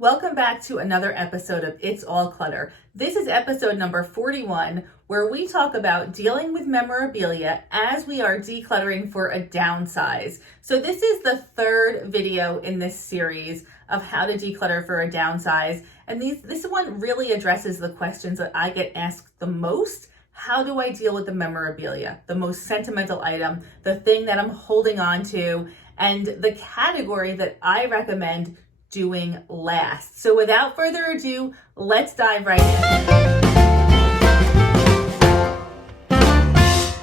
Welcome back to another episode of It's All Clutter. This is episode number 41, where we talk about dealing with memorabilia as we are decluttering for a downsize. So this is the third video in this series of how to declutter for a downsize. And this one really addresses the questions that I get asked the most. How do I deal with the memorabilia, the most sentimental item, the thing that I'm holding on to, and the category that I recommend doing last. So without further ado, let's dive right in.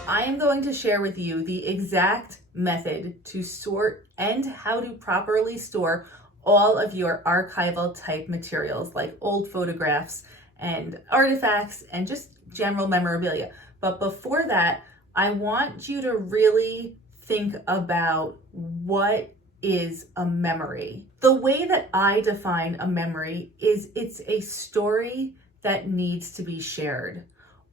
I am going to share with you the exact method to sort and how to properly store all of your archival type materials like old photographs and artifacts and just general memorabilia. But before that, I want you to really think about what is a memory. The way that I define a memory is it's a story that needs to be shared.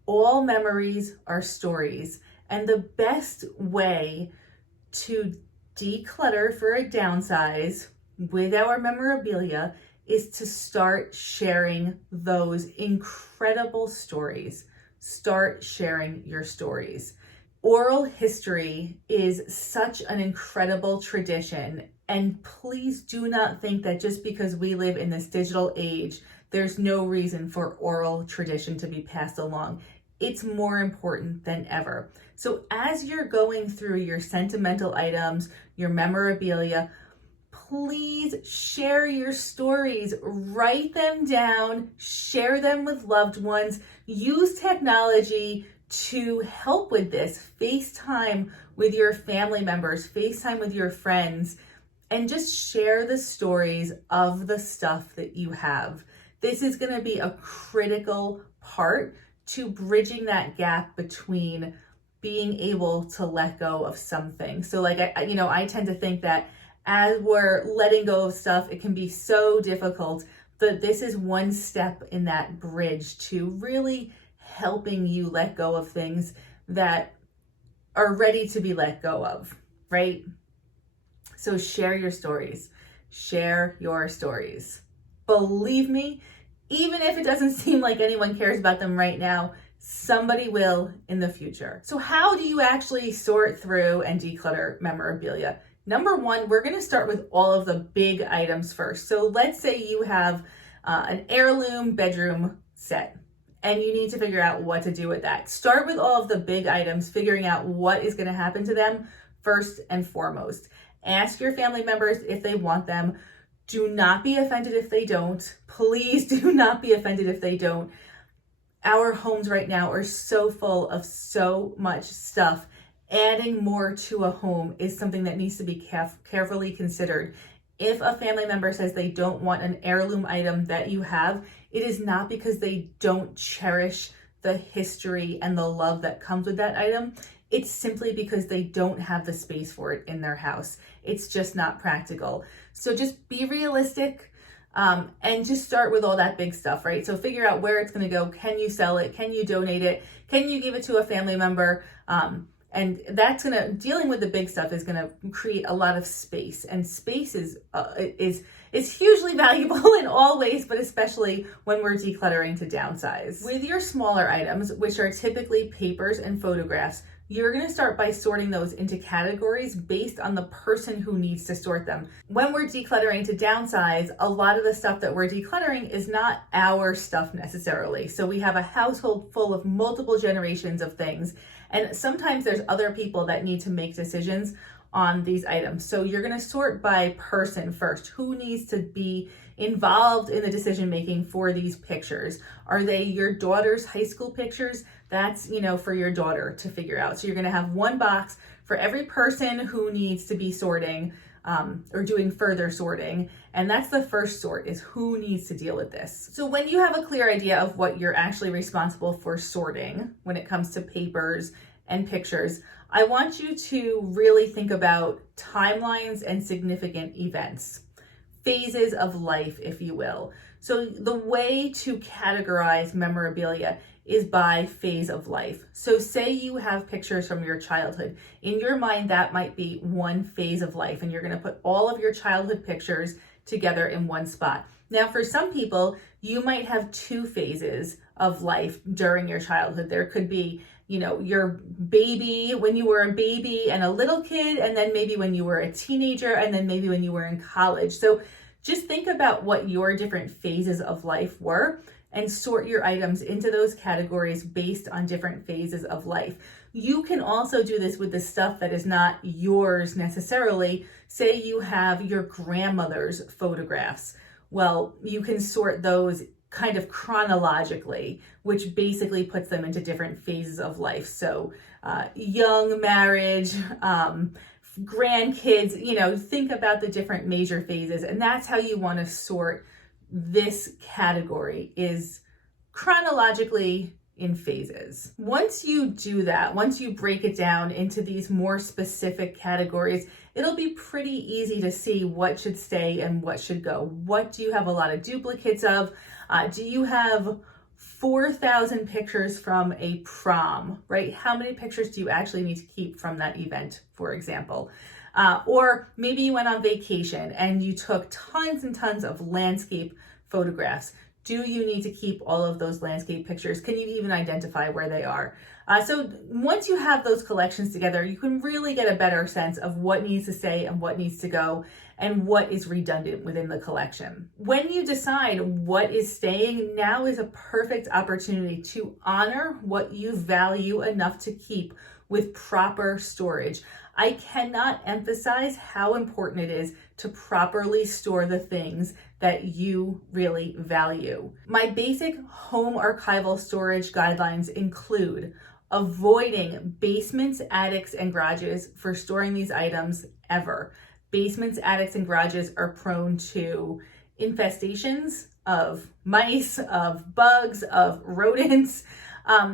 All memories are stories, and the best way to declutter for a downsize with our memorabilia is to start sharing those incredible stories. Start sharing your stories. Oral history is such an incredible tradition, and please do not think that just because we live in this digital age, there's no reason for oral tradition to be passed along. It's more important than ever. So as you're going through your sentimental items, your memorabilia, please share your stories, write them down, share them with loved ones, use technology to help with this. FaceTime with your family members, FaceTime with your friends, and just share the stories of the stuff that you have. This is going to be a critical part to bridging that gap between being able to let go of something. So like, I tend to think that as we're letting go of stuff, it can be so difficult, but this is one step in that bridge to really helping you let go of things that are ready to be let go of, right? So share your stories. Share your stories. Believe me, even if it doesn't seem like anyone cares about them right now, somebody will in the future. So how do you actually sort through and declutter memorabilia? Number one, we're going to start with all of the big items first. So let's say you have an heirloom bedroom set, and you need to figure out what to do with that. Start with all of the big items, figuring out what is going to happen to them first and foremost. Ask your family members if they want them. Do not be offended if they don't. Please do not be offended if they don't. Our homes right now are so full of so much stuff. Adding more to a home is something that needs to be carefully considered. If a family member says they don't want an heirloom item that you have, it is not because they don't cherish the history and the love that comes with that item. It's simply because they don't have the space for it in their house. It's just not practical. So just be realistic and just start with all that big stuff, right? So figure out where it's going to go. Can you sell it? Can you donate it? Can you give it to a family member? And that's dealing with the big stuff is gonna create a lot of space, and space is hugely valuable in all ways, but especially when we're decluttering to downsize. With your smaller items, which are typically papers and photographs, you're gonna start by sorting those into categories based on the person who needs to sort them. When we're decluttering to downsize, a lot of the stuff that we're decluttering is not our stuff necessarily. So we have a household full of multiple generations of things, and sometimes there's other people that need to make decisions on these items. So you're going to sort by person first. Who needs to be involved in the decision making for these pictures? Are they your daughter's high school pictures? That's, for your daughter to figure out. So you're going to have one box for every person who needs to be sorting or doing further sorting. And that's the first sort, is who needs to deal with this. So when you have a clear idea of what you're actually responsible for sorting when it comes to papers and pictures, I want you to really think about timelines and significant events, phases of life, if you will. So the way to categorize memorabilia is by phase of life. So say you have pictures from your childhood. In your mind, that might be one phase of life, and you're going to put all of your childhood pictures together in one spot. Now, for some people, you might have two phases of life during your childhood. There could be, your baby, when you were a baby and a little kid, and then maybe when you were a teenager, and then maybe when you were in college. So just think about what your different phases of life were and sort your items into those categories based on different phases of life. You can also do this with the stuff that is not yours necessarily. Say you have your grandmother's photographs. Well, you can sort those kind of chronologically, which basically puts them into different phases of life. So young, marriage, grandkids, think about the different major phases. And that's how you want to sort this category, is chronologically in phases. Once you do that, once you break it down into these more specific categories, it'll be pretty easy to see what should stay and what should go. What do you have a lot of duplicates of? Do you have 4,000 pictures from a prom, right? How many pictures do you actually need to keep from that event, for example? Or maybe you went on vacation and you took tons and tons of landscape photographs. Do you need to keep all of those landscape pictures? Can you even identify where they are? So once you have those collections together, you can really get a better sense of what needs to stay and what needs to go and what is redundant within the collection. When you decide what is staying, now is a perfect opportunity to honor what you value enough to keep with proper storage. I cannot emphasize how important it is to properly store the things that you really value. My basic home archival storage guidelines include avoiding basements, attics, and garages for storing these items ever. Basements, attics, and garages are prone to infestations of mice, of bugs, of rodents.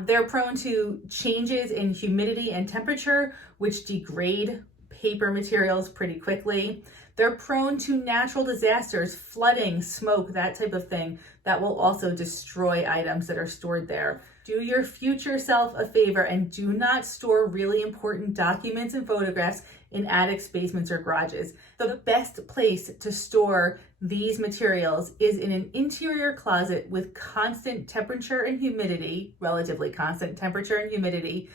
They're prone to changes in humidity and temperature, which degrade paper materials pretty quickly. They're prone to natural disasters, flooding, smoke, that type of thing, that will also destroy items that are stored there. Do your future self a favor and do not store really important documents and photographs in attics, basements, or garages. The best place to store these materials is in an interior closet with constant temperature and humidity, relatively constant temperature and humidity,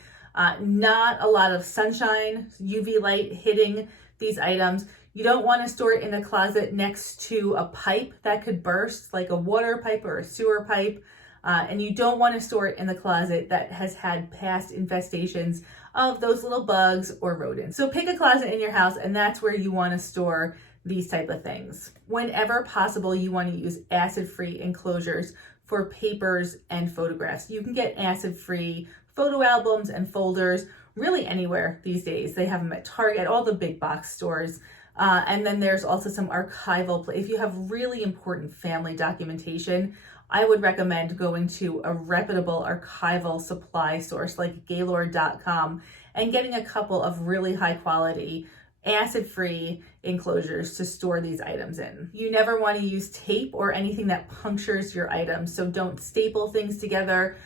not a lot of sunshine, UV light hitting these items. You don't want to store it in a closet next to a pipe that could burst, like a water pipe or a sewer pipe. And you don't want to store it in the closet that has had past infestations of those little bugs or rodents. So pick a closet in your house, and that's where you want to store these type of things. Whenever possible, you want to use acid-free enclosures for papers and photographs. You can get acid-free photo albums and folders really anywhere these days. They have them at Target, all the big box stores. And then there's also some archival. If you have really important family documentation, I would recommend going to a reputable archival supply source like Gaylord.com and getting a couple of really high quality acid-free enclosures to store these items in. You never want to use tape or anything that punctures your items, so don't staple things together.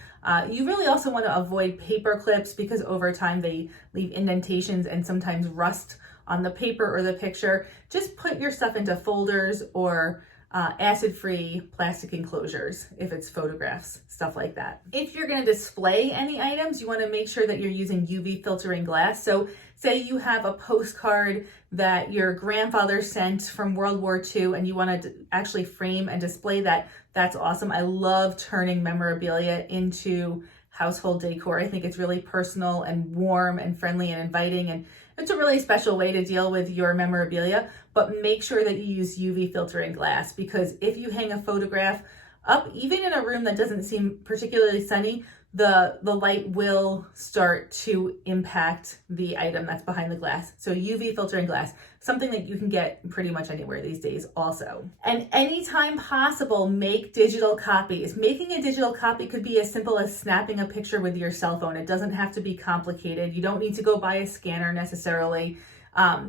You really also want to avoid paper clips because over time they leave indentations and sometimes rust on the paper or the picture. Just put your stuff into folders or acid-free plastic enclosures if it's photographs, stuff like that. If you're going to display any items, you want to make sure that you're using UV filtering glass. So say you have a postcard that your grandfather sent from World War II and you want to actually frame and display that. That's awesome. I love turning memorabilia into household decor. I think it's really personal and warm and friendly and inviting, and it's a really special way to deal with your memorabilia. But make sure that you use UV filtering glass, because if you hang a photograph up, even in a room that doesn't seem particularly sunny, the light will start to impact the item that's behind the glass. So UV filtering glass, something that you can get pretty much anywhere these days also. And anytime possible, make digital copies. Making a digital copy could be as simple as snapping a picture with your cell phone. It doesn't have to be complicated. You don't need to go buy a scanner necessarily.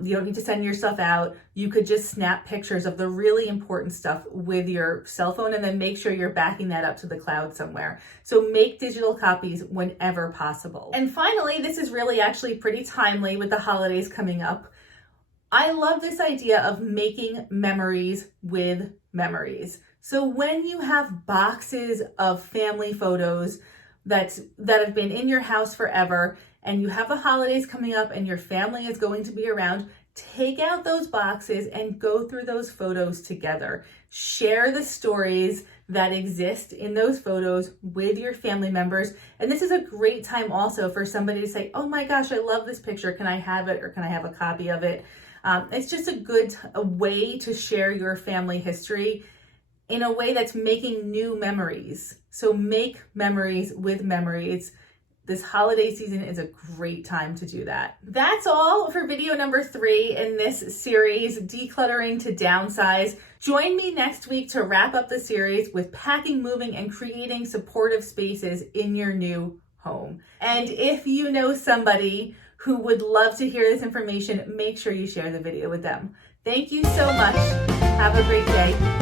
You don't need to send your stuff out. You could just snap pictures of the really important stuff with your cell phone and then make sure you're backing that up to the cloud somewhere. So make digital copies whenever possible. And finally, this is really actually pretty timely with the holidays coming up. I love this idea of making memories with memories. So when you have boxes of family photos that have been in your house forever, and you have the holidays coming up and your family is going to be around, take out those boxes and go through those photos together. Share the stories that exist in those photos with your family members. And this is a great time also for somebody to say, oh my gosh, I love this picture. Can I have it, or can I have a copy of it? It's just a way to share your family history in a way that's making new memories. So make memories with memories. This holiday season is a great time to do that. That's all for video number 3 in this series, Decluttering to Downsize. Join me next week to wrap up the series with packing, moving, and creating supportive spaces in your new home. And if you know somebody who would love to hear this information, make sure you share the video with them. Thank you so much. Have a great day.